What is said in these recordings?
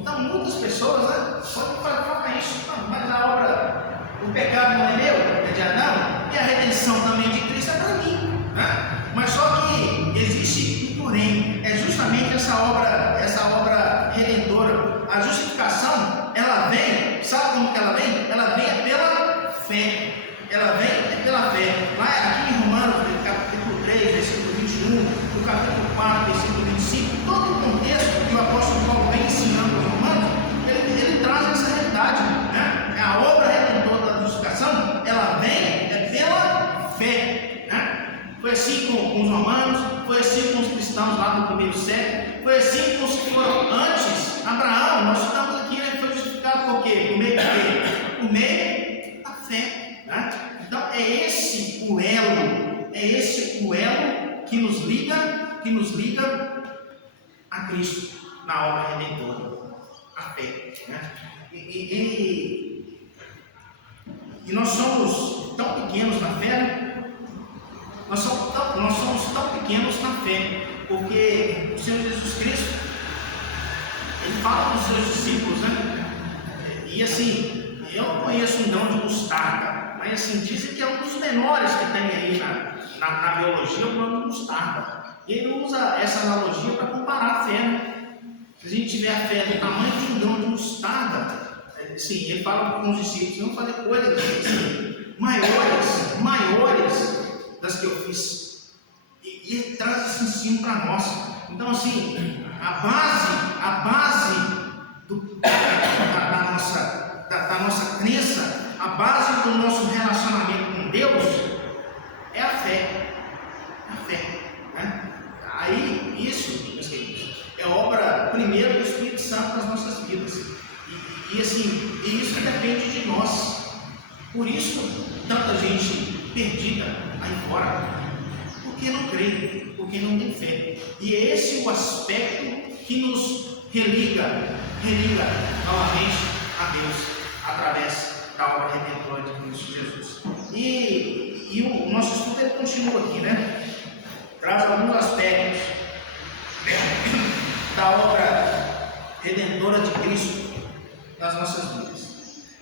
Então, muitas pessoas, né, podem falar isso, mas a obra, o pecado não é meu, é de Adão, e a redenção também de Cristo é para mim. Né? Mas só que existe um porém, é justamente essa obra redentora. A justificação, ela vem, sabe como que ela vem? Ela vem pela fé. Ela vem pela fé. Lá aqui em Romanos, capítulo 3, versículo 21, no capítulo 4, versículo 25, todo o contexto que o apóstolo Paulo vem ensinando aos Romanos, ele traz essa realidade. Né? A obra redentora da justificação, ela vem pela fé. Né? Foi assim com os romanos, foi assim com os cristãos lá no primeiro século, foi assim com os que foram antes. Abraão, nós estamos aqui, né, foi justificado por quê? Por meio de quê? Por meio da fé. Né? Então é esse o elo que nos liga a Cristo na obra redentora, a fé. Né? E nós somos tão pequenos na fé, né? Nós somos tão pequenos na fé, porque o Senhor Jesus Cristo, Ele fala para os seus discípulos, né? E assim, eu não conheço um grão de mostarda, mas assim, dizem que é um dos menores que tem aí na biologia, o grão de mostarda. E ele usa essa analogia para comparar a fé. Né? Se a gente tiver a fé do tamanho de um grão de mostarda, assim, ele fala com os discípulos, não fazer coisas assim, maiores das que eu fiz. E ele traz esse ensino para nós. Então, assim, a base da nossa crença, a base do nosso relacionamento com Deus é a fé. A fé. Né? Aí, isso, meus queridos, é obra primeiro do Espírito Santo nas nossas vidas. E assim, isso depende de nós. Por isso, tanta gente perdida aí fora, porque não crê, porque não tem fé. E é esse o aspecto que nos religa novamente a Deus, através da obra redentora de Cristo Jesus. E o nosso estudo ele continua aqui, né? Traz alguns aspectos da obra redentora de Cristo nas nossas vidas.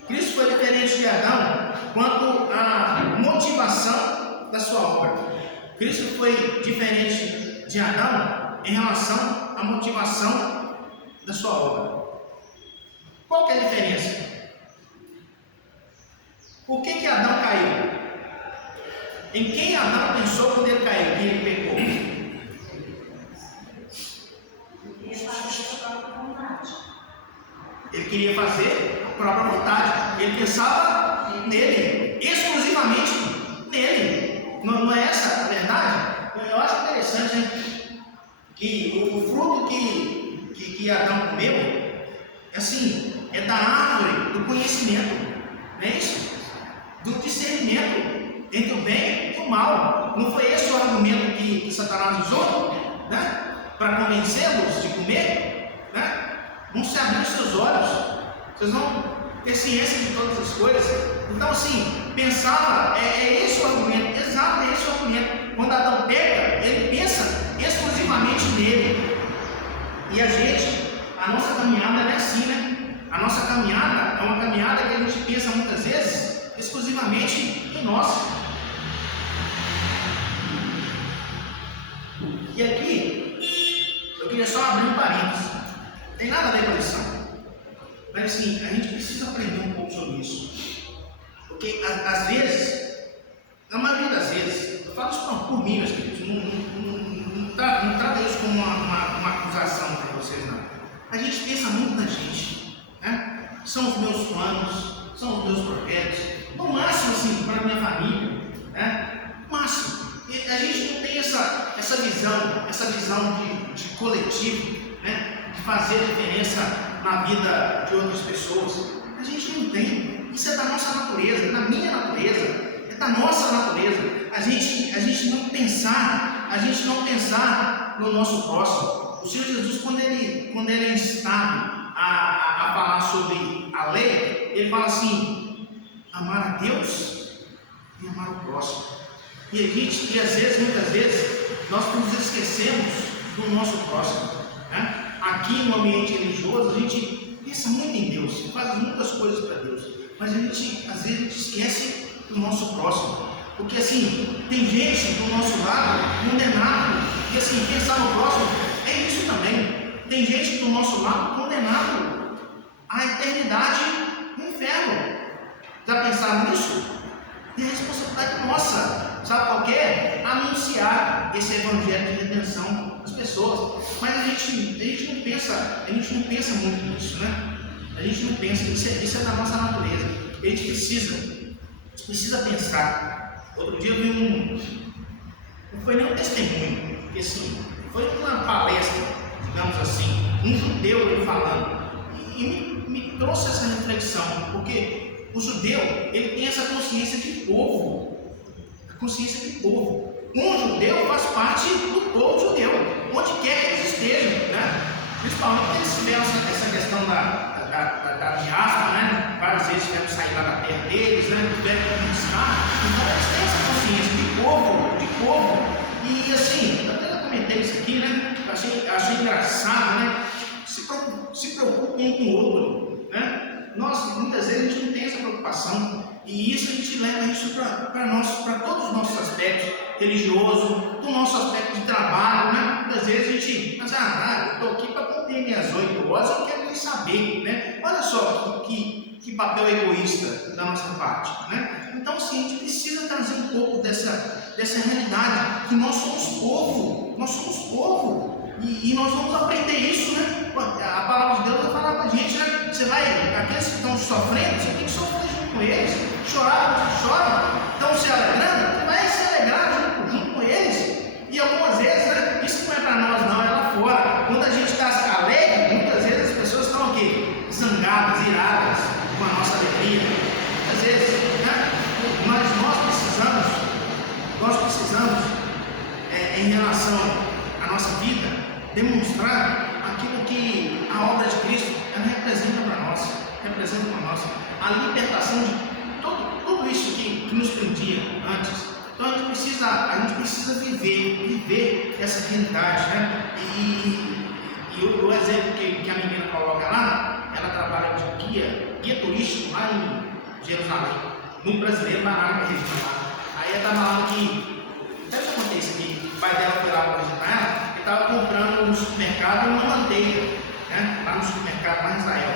Cristo foi diferente de Adão quanto à motivação da sua obra. Cristo foi diferente de Adão em relação à motivação da sua obra. Qual que é a diferença? Por que Adão caiu? Em quem Adão pensou quando ele caiu, que ele pecou? Ele queria fazer a própria vontade. Ele pensava nele, exclusivamente nele. Não é essa a verdade? Eu acho interessante, hein? Que o fruto que Adão comeu, assim, é da árvore do conhecimento. Não é isso? Do discernimento entre o bem e o mal. Não foi esse o argumento que Satanás usou, né? Para convencê-los de comer, né? Vão se abrir os seus olhos, vocês vão ter ciência de todas as coisas. Então, assim, pensava, é esse o argumento, exato, é esse o argumento. Quando Adão peca, ele pensa exclusivamente nele. E a nossa caminhada é assim, né? A nossa caminhada é uma caminhada que a gente pensa muitas vezes exclusivamente em nós. E aqui, eu queria só abrir um parênteses. Não tem nada a ver com a lição. Mas assim, a gente precisa aprender um pouco sobre isso. Porque às vezes, na maioria das vezes, eu falo isso por mim, meus queridos, não trata isso como uma acusação para vocês, não. A gente pensa muito na gente, né? São os meus planos, são os meus projetos, no máximo assim, para a minha família, né? No máximo. E a gente não tem essa visão de coletivo, né? De fazer diferença na vida de outras pessoas. A gente não tem. Isso é da nossa natureza, é da minha natureza, é da nossa natureza. A gente não pensar no nosso próximo. O Senhor Jesus, quando ele é instado a falar sobre a lei, ele fala assim: amar a Deus e amar o próximo. E muitas vezes, nós nos esquecemos do nosso próximo, né? Aqui no ambiente religioso, a gente pensa muito em Deus, faz muitas coisas para Deus, mas a gente, às vezes, esquece do nosso próximo. Porque assim, tem gente do nosso lado condenado, e assim, pensar no próximo é isso também. Tem gente do nosso lado condenado à eternidade no inferno. Já pensaram nisso? Tem a responsabilidade nossa, sabe qual que é? Anunciar esse evangelho de redenção às pessoas. Mas a gente não pensa muito nisso, né? A gente não pensa, isso é da nossa natureza. A gente precisa pensar. Outro dia eu vi não foi nem um testemunho, porque assim, foi uma palestra, digamos assim, um judeu ele falando, e me trouxe essa reflexão, porque o judeu, ele tem essa consciência de povo, a consciência de povo. Um judeu faz parte do povo judeu, onde quer que eles estejam, né? Principalmente eles tiveram essa questão da diáspora, né? Várias vezes tiveram que sair lá da terra deles, né? Tiveram que buscar. Então eles têm essa consciência de povo. E assim, eu até comentei isso aqui, né? Achei engraçado, né? Se preocupa um com o outro, né? Nós, muitas vezes, a gente não tem essa preocupação. E isso a gente leva isso para todos os nossos aspectos religioso, do nosso aspecto de trabalho, né? Muitas vezes a gente pensa, eu estou aqui para cumprir minhas 8 horas, eu não quero nem saber, né? Olha só que papel egoísta da nossa parte, né? Então, sim, a gente precisa trazer um pouco dessa realidade, que nós somos povo, e nós vamos aprender isso, né? A palavra de Deus vai falar com a gente, né? Aqueles que estão sofrendo, você tem que sofrer junto com eles, chorar, você chora, estão se alegrando, você vai se alegrar junto com eles, e algumas vezes, né? Isso não é para nós não, é lá fora. Quando a gente está alegre, muitas vezes as pessoas estão aqui, zangadas, iradas com a nossa alegria, muitas vezes, né? Mas nós precisamos em relação à nossa vida, demonstrar aquilo que a obra de Cristo ela representa para nós, a libertação de tudo isso que nos prendia antes. Então a gente precisa viver essa realidade, né? E o exemplo que a menina coloca lá, ela trabalha de guia turístico lá em Jerusalém, muito brasileiro, mas lá na região lá. Aí ela estava falando que, deve ter acontecido isso aqui, o pai dela foi lá para visitar ela, ele estava comprando no supermercado uma manteiga, né? Lá no supermercado, lá em Israel.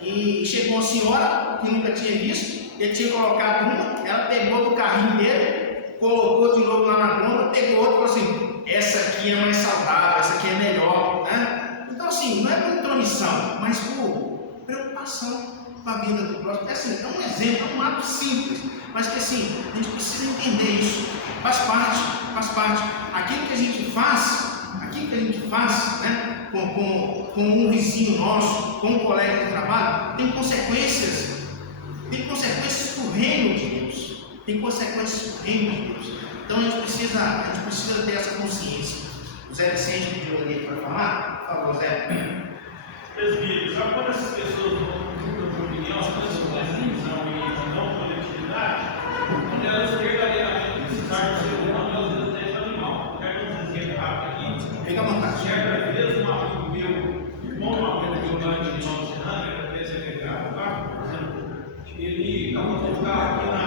E chegou uma senhora que nunca tinha visto, ele tinha colocado uma, ela pegou do carrinho dele, colocou de novo lá na gôndola, pegou outra e falou assim: essa aqui é mais saudável, essa aqui é melhor, né? Então, assim, não é por intromissão, mas por preocupação com a vida do próximo. Assim, é um exemplo, é um ato simples, mas que assim, a gente precisa entender isso, faz parte. Aquilo que a gente faz, né, com um vizinho nosso, com um colega de trabalho, tem consequências para o reino de Deus. Então a gente precisa ter essa consciência. O Zé Vicente pediu ali para falar. Por favor, Zé. Presbítero, sabe quando essas pessoas mudam de opinião, as pessoas têm visão e não coletividade, quando elas verdadeiramente precisarem do ser humano, elas deixam o animal. Quero dizer rápido aqui. Fica à vontade. Certa vez, um amigo meu, irmão do amigo meu lá de Nova Zelândia, até ser legal, por exemplo, ele estava com o carro aqui na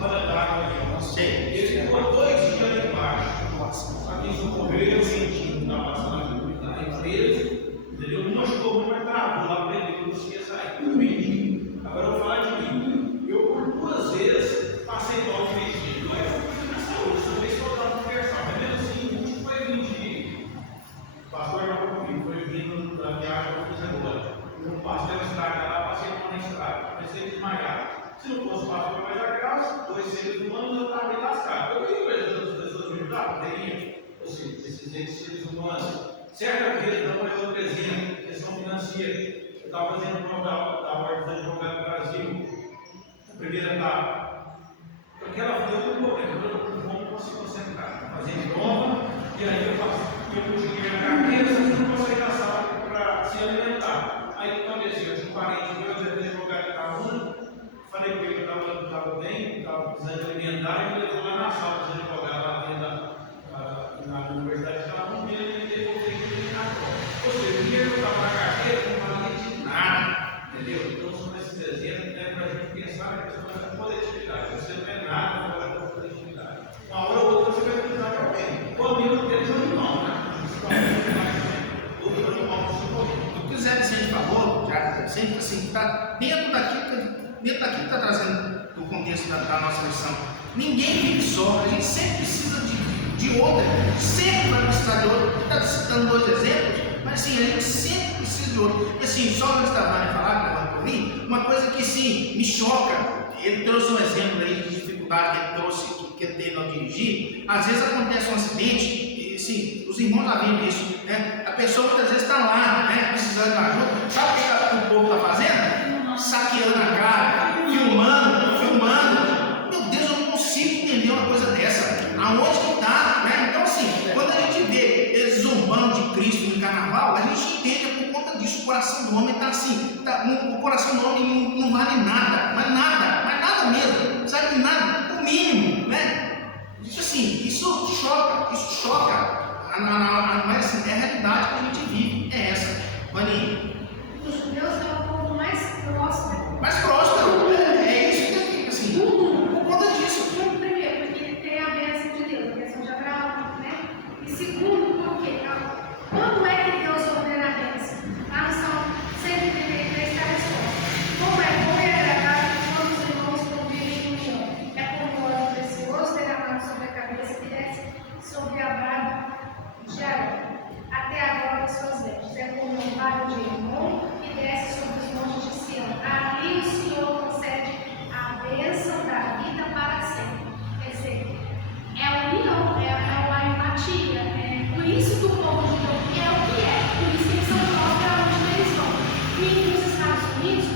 roda d'água. Ele ficou 2 dias embaixo. Aqui socorreu, estava passando na empresa. Entendeu? Não machucou muito, mas travou lá para ele, não conseguia sair. Eu vendi. Agora eu vou falar de mim. Eu, por 2 vezes, passei mal de vendi. Não é na saúde, só fez faltar uma conversão. Mas mesmo assim, o último foi vendi. O pastor já foi comigo, foi vindo da viagem que eu fiz agora. Eu passei na estrada lá, passei na estrada. Comecei a desmaiar. Se não fosse o pastor mais a graça, 2 seres humanos, eu estava bem lascado. Eu queria ver as pessoas me ajudavam, teria. Ou seja, esses seres humanos. Certa vez, não foi outro exemplo, questão financeira. Eu estava fazendo prova da Ordem de Advogado do Brasil, a primeira etapa. Aquela foi outro problema, eu não consigo concentrar. Fazendo prova, e aí eu puxei dinheiro na carteira, mas não consigo passar para se alimentar. Aí o que aconteceu? Eu tinha um parente meu, eu tinha advogado de Itaúna, falei com ele que eu estava bem, estava precisando alimentar, e ele levou lá na sala dos advogados, lá dentro na Universidade de Itaúna, e ele me devolveu. Ou seja, o dinheiro que estava na carteira não valia de nada. sempre assim, está dentro daquilo que está trazendo o contexto da nossa lição. Ninguém vive só, a gente sempre precisa de outra, sempre vai precisar de outra. Está citando 2 exemplos, mas assim, a gente sempre precisa de outro. E assim, só antes da Vânia falar, uma coisa que sim, me choca, ele trouxe um exemplo aí de dificuldade que ele trouxe, que ele teve ao dirigir. Às vezes acontece um acidente, e sim, os irmãos já viram isso, né? A pessoa muitas vezes está lá, né, precisando de ajuda. Sabe o que o povo está fazendo? Saqueando a cara, filmando. Meu Deus, eu não consigo entender uma coisa dessa. Aonde que está? Né? Então, assim, quando a gente vê eles zombando de Cristo no carnaval, a gente entende por conta disso. O coração do homem está assim, o coração do homem não vale nada, mas nada mesmo, sabe? Nada, o mínimo, né? Isso assim, isso choca, mas assim, é a realidade que a gente vive, é essa. Vaninha. Os judeus é o povo mais próspero. Mais próspero, é isso que eu digo, assim, por conta disso. Primeiro, porque tem a bênção de Deus, a bênção de Abraão, né? E segundo, porque quando é que Deus ordena a bênção? Lá no Salmo 133 está a resposta. Como é bom e agradável quando os irmãos convivem em união. É como óleo precioso derramado sobre a cabeça que desce sobre a barba de Arão, até a borda das suas vestes. É como um vale de Hermon que desce sobre os montes de Sião. Ali o Senhor concede a bênção da vida para sempre. Quer dizer, é a união, é a empatia. Por isso que o povo judeu é o que é, por isso que eles são próprios aonde eles vão. E nos Estados Unidos,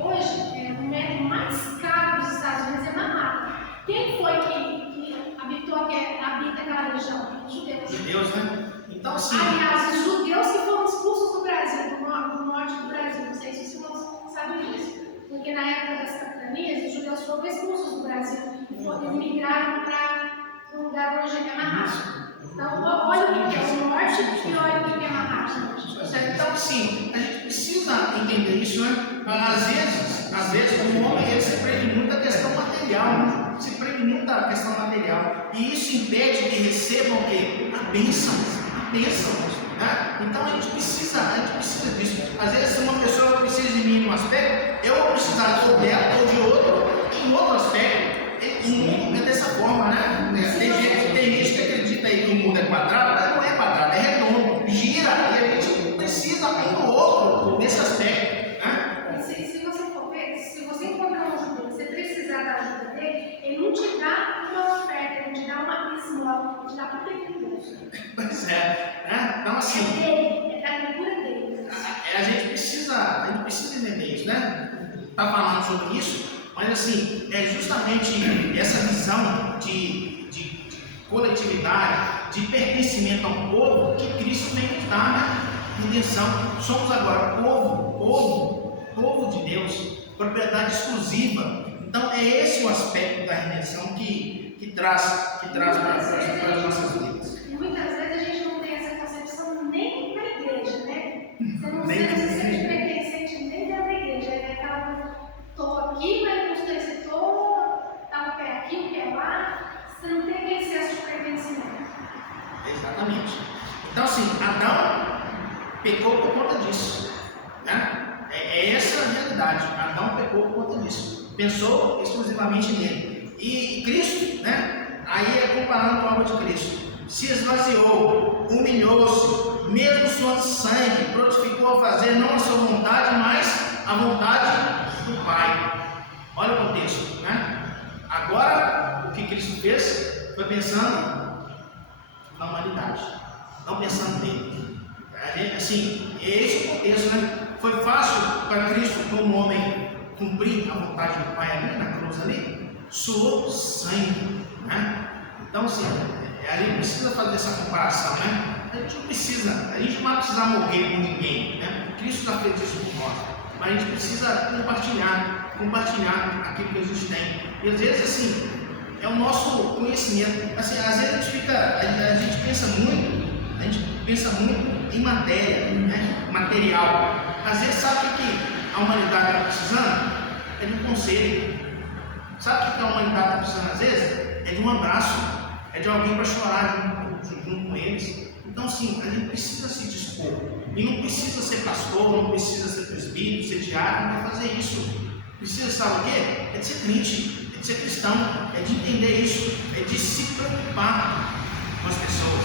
hoje, o método mais caro dos Estados Unidos é Manhattan. Quem foi que habita aquela região? Judeus. Judeus, né? Então, assim. Aliás, os judeus que foram expulsos do Brasil, do norte do Brasil, não sei se os irmãos sabem disso, porque na época das capitanias, os judeus foram expulsos do Brasil e migraram para um lugar hoje que é Manhattan. Então, olha o que é o norte e olha o que é Manhattan. Então, assim, a gente precisa entender isso, né? Às vezes, como homem, ele se prende muito a questão material, né? Se prende muito a questão material. E isso impede que recebam o quê? A bênção. Né? Então a gente precisa disso. Às vezes, se uma pessoa precisa de mim em um aspecto, eu vou precisar ou dela ou de outro em outro aspecto. O mundo é dessa forma, né? Tem gente que acredita aí que o mundo é quadrado, mas não é quadrado, é redondo, gira, e a gente precisa um do outro nesse aspecto. Né? Se você for ver, se você encontrar um judeu, você precisar da ajuda dele, ele não te dá uma oferta, ele te dá uma esmola, ele te dá tudo aquilo no bolso. Pois é, né? Então assim. É dele, é da cultura dele. A gente precisa entender isso, né? Está falando sobre isso, mas assim, é justamente essa visão de coletividade, de pertencimento ao povo que Cristo vem nos dar, né? Redenção. Somos agora povo de Deus, propriedade exclusiva. Então é esse o aspecto da redenção que traz para as nossas vidas. Muitas vezes a gente não tem essa concepção nem na igreja, né? Você não Nem se sente pertencente nem dentro da igreja. É aquela coisa, estou aqui, mas não sei se estou, está o pé aqui, o pé lá. Você não tem aquele senso de pertencimento. Exatamente. Então assim, Adão pecou por conta disso. Né? É essa a realidade. Adão pecou por conta disso. Pensou exclusivamente nele. E Cristo, né? Aí é comparando com a obra de Cristo. Se esvaziou, humilhou-se, mesmo suando sangue, prontificou a fazer não a sua vontade, mas a vontade do Pai. Olha o contexto, né? Agora, o que Cristo fez foi pensando na humanidade, não pensando nele. Assim, esse é o contexto, né? Foi fácil para Cristo, como homem, cumprir a vontade do Pai ali na cruz ali? Suou sangue, né? Então, assim, a gente precisa fazer essa comparação, né? A gente não vai precisar morrer por ninguém, né? Cristo já fez isso por nós, mas a gente precisa compartilhar aquilo que a gente tem. E às vezes, assim, é o nosso conhecimento. Assim, às vezes a gente pensa muito em matéria, né? Material. Às vezes, sabe o que a humanidade está precisando? É de um conselho. Sabe o que a humanidade está precisando às vezes? É de um abraço, é de alguém para chorar junto com eles. Então, assim, a gente precisa se dispor. E não precisa ser pastor, não precisa ser presbítero, ser diácono para fazer isso. Precisa, sabe o quê? É de ser crente, é de ser cristão, é de entender isso, é de se preocupar com as pessoas.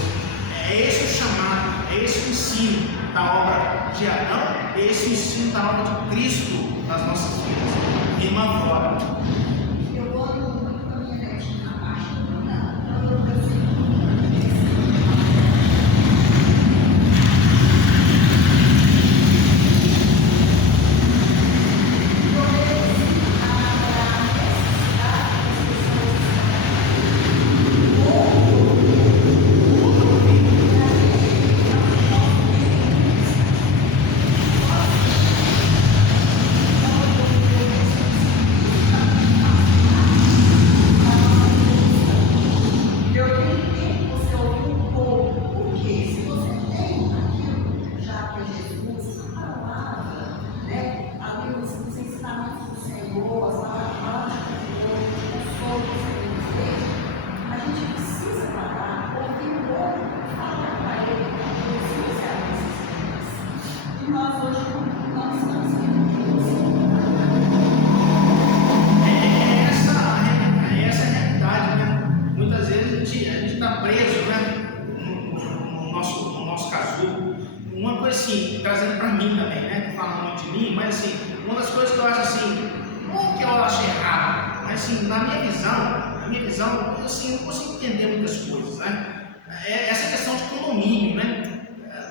É esse o chamado, é esse o ensino da obra de Adão, é esse o ensino da obra de Cristo nas nossas vidas. Irmã Flora. Eu ando muito com a minha netinha na parte da manhã, quando eu percebo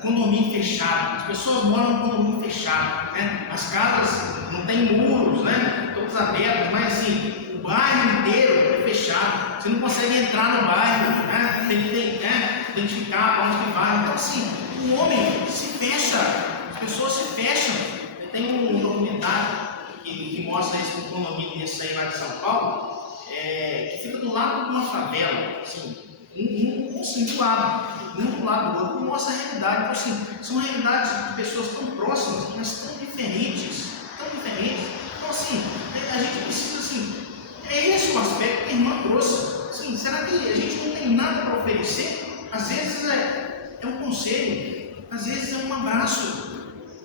condomínio fechado, as pessoas moram em condomínio fechado, né? As casas não tem muros, né? Todos abertos, mas assim, o bairro inteiro é fechado, você não consegue entrar no bairro, né? Tem que identificar para onde que vai. Então assim, o homem se fecha, as pessoas se fecham. Tem um documentário que mostra isso no condomínio desse aí lá de São Paulo, que fica do lado de uma favela, assim, um do lado do outro, mostra a realidade. Então, assim, são realidades de pessoas tão próximas, mas tão diferentes. Então, assim, a gente precisa, assim, é esse o aspecto que a irmã trouxe. Assim, será que a gente não tem nada para oferecer? Às vezes é um conselho, às vezes é um abraço.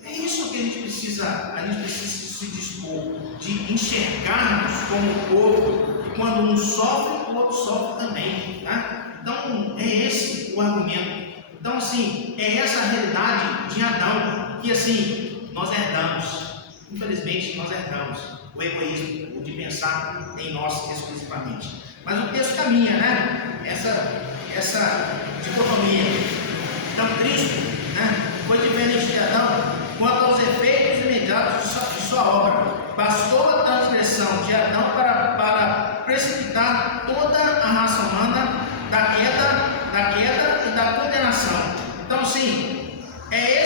É isso que a gente precisa se dispor, de enxergarmos como povo, e quando um sofre, o outro sofre também, tá? Então, é esse o argumento. Então, assim, é essa a realidade de Adão, que, assim, nós herdamos. Infelizmente, nós herdamos o egoísmo, o de pensar em nós exclusivamente. Mas o texto caminha, né? Essa dicotomia. Então, Cristo, né, foi diferente de Adão quanto aos efeitos imediatos de sua obra. Bastou a transgressão de Adão para precipitar toda a raça humana da queda e da condenação. Então, assim, é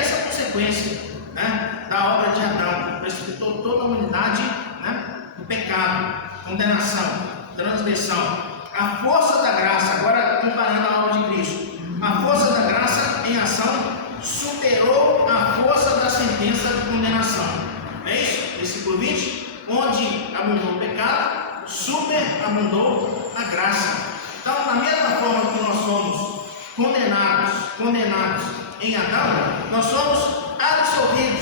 essa a consequência, né, da obra de Adão. Precipitou toda a humanidade, né, do pecado, condenação, transgressão. A força da graça, agora comparando a obra de Cristo, a força da graça em ação superou a força da sentença de condenação. É isso? Versículo 20. Onde abundou o pecado, superabundou a graça. Então, da mesma forma que nós somos condenados em Adão, nós somos absolvidos,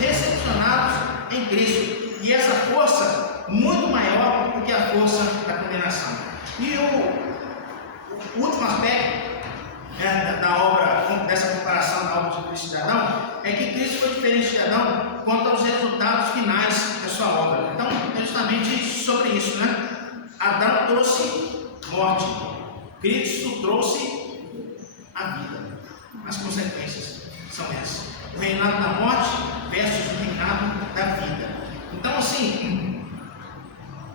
recepcionados em Cristo. E essa força muito maior do que a força da condenação. E o último aspecto da obra, dessa comparação da obra de Cristo e de Adão, é que Cristo foi diferente de Adão quanto aos resultados finais da sua obra. Então, é justamente sobre isso, né? Adão trouxe morte, Cristo trouxe a vida. As consequências são essas: o reinado da morte versus o reinado da vida. Então, assim,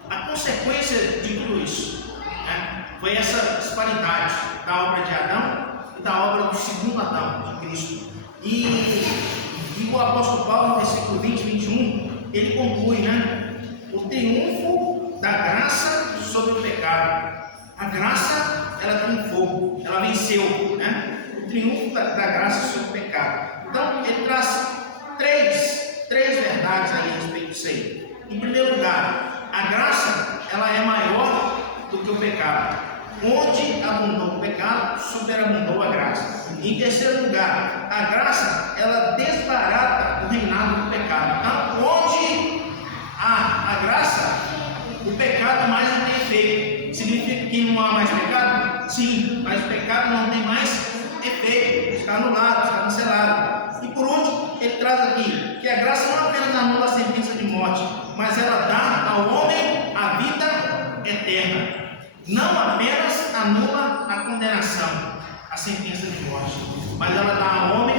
a consequência de tudo isso, né, foi essa disparidade da obra de Adão e da obra do segundo Adão, de Cristo. E o apóstolo Paulo, no versículo 20 e 21, ele conclui, né, o triunfo da graça sobre o pecado. A graça, ela triunfou, ela venceu, né? O triunfo da graça sobre o pecado. Então, ele traz três verdades aí a respeito disso aí. Em primeiro lugar, a graça, ela é maior do que o pecado. onde abundou o pecado, superabundou a graça. Em terceiro lugar, a graça, ela desbarata o reinado do pecado. Então, onde há a graça, o pecado mais não tem efeito. Significa que não há mais pecado? Sim, mas o pecado não tem mais efeito, está anulado, está cancelado. E por último, ele traz aqui que a graça não apenas anula a sentença de morte, mas ela dá ao homem a vida eterna. Não apenas anula a condenação, a sentença de morte, mas ela dá ao homem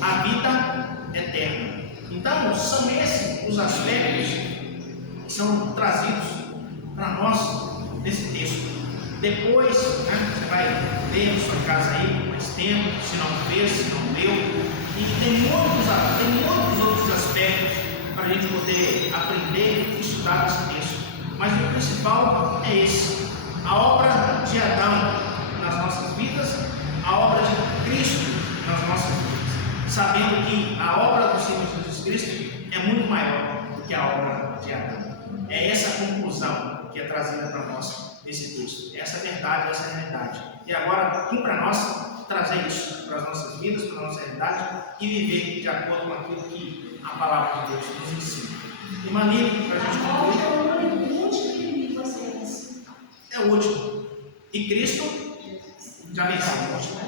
a vida eterna. Então, são esses os aspectos que são trazidos para nós nesse texto. Depois, você vai ler na sua casa aí, mais tempo, se não fez, se não leu, e tem muitos outros aspectos para a gente poder aprender e estudar esse texto. Mas o principal é esse: a obra de Adão nas nossas vidas, a obra de Cristo nas nossas vidas, sabendo que a obra do Senhor Jesus Cristo é muito maior do que a obra de Adão. É essa a conclusão que é trazida para nós nesse texto, essa verdade, essa realidade. E agora, aqui para nós, trazer isso para as nossas vidas, para a nossa realidade e viver de acordo com aquilo que a palavra de Deus nos ensina. De maneira para a gente concluir, é o último. E Cristo já venceu o último.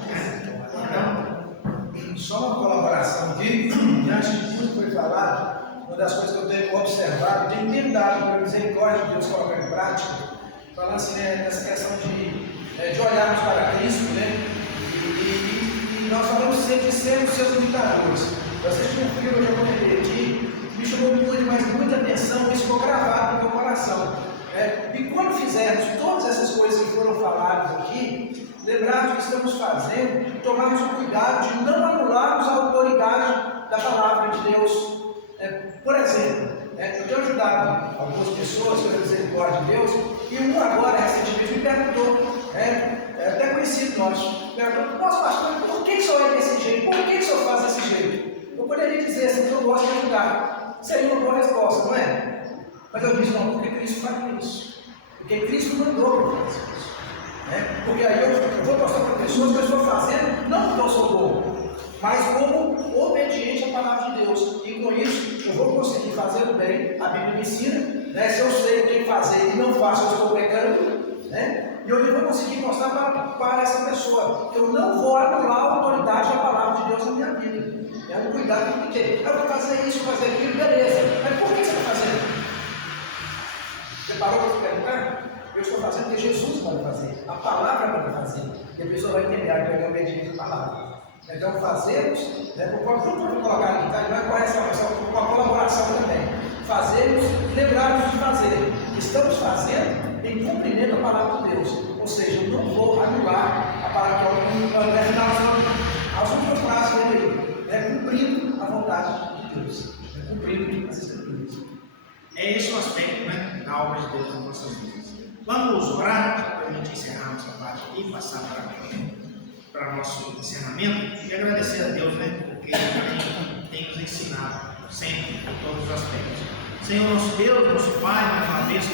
Então, só uma colaboração aqui, diante de tudo que foi falado, uma das coisas que eu tenho observado, tenho tentado, pela misericórdia de Deus, colocar em prática, falando assim, nessa questão de olharmos para Cristo, né? E nós falamos sempre de sermos seus imitadores. Vocês tinham um filho, eu já comentei aqui, me chamou muita atenção, isso ficou gravado no meu coração. E quando fizermos todas essas coisas que foram faladas aqui, lembrarmos que estamos fazendo e tomarmos o cuidado de não anularmos a autoridade da palavra de Deus. Por exemplo, eu tenho ajudado algumas pessoas pela misericórdia de Deus, e um agora recentemente me perguntou, até conhecido nosso, perguntou: nossa, pastor, por que o senhor é desse jeito? Por que o senhor faz desse jeito? Eu poderia dizer assim, que eu gosto de ajudar. Seria uma boa resposta, não é? Mas eu disse: não, porque Cristo faz isso. Porque Cristo mandou eu fazer isso. Porque aí eu vou mostrar para pessoas que eu estou fazendo, não porque eu sou bom, mas como obediente à palavra de Deus. E com isso eu vou conseguir fazer o bem. A Bíblia me ensina, se eu sei o que fazer e não faço, eu estou pecando, e eu vou conseguir mostrar para essa pessoa que eu não vou anular a autoridade da palavra de Deus na minha vida. É um cuidado que eu vou fazer isso, fazer aquilo, beleza. Mas por que você está fazendo? Você parou para se perguntar? Eu estou fazendo porque Jesus pode fazer, a palavra pode fazer. E a pessoa vai entender que eu obediente à palavra. Então fazemos, vou colocar aqui, tá? Não é correção, mas com a colaboração também. Fazemos, lembrarmos de fazer. Estamos fazendo em cumprimento à palavra de Deus. Ou seja, eu não vou anular a palavra que vai finalizando as últimas frases dele aí. Cumprindo a vontade de Deus. Cumprindo as escrituras. é esse o aspecto, da obra de Deus nas nossas vidas. Vamos orar para a gente encerrar nossa parte aqui e passar para o nosso encerramento e agradecer a Deus, porque Ele tem nos ensinado sempre em todos os aspectos. Senhor, nosso Deus, nosso Pai, mais uma vez,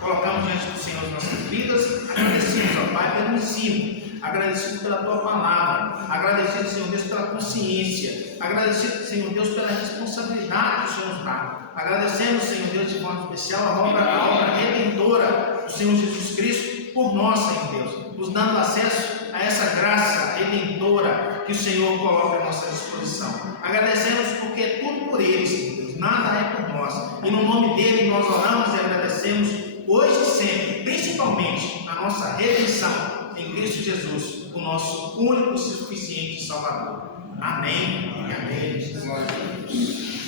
colocamos diante do Senhor as nossas vidas, agradecidos ao Pai pelo ensino, agradecidos pela Tua palavra, agradecidos, Senhor Deus, pela consciência, agradecidos, Senhor Deus, pela responsabilidade que o Senhor nos dá. Agradecemos, Senhor Deus, de forma especial a obra redentora do Senhor Jesus Cristo por nós, Senhor Deus, nos dando acesso a essa graça redentora que o Senhor coloca à nossa disposição. Agradecemos porque é tudo por Ele, Senhor Deus, nada é por nós. E no nome dEle nós oramos e agradecemos hoje e sempre, principalmente a nossa redenção em Cristo Jesus, o nosso único e suficiente Salvador. Amém e amém. Glória a Deus.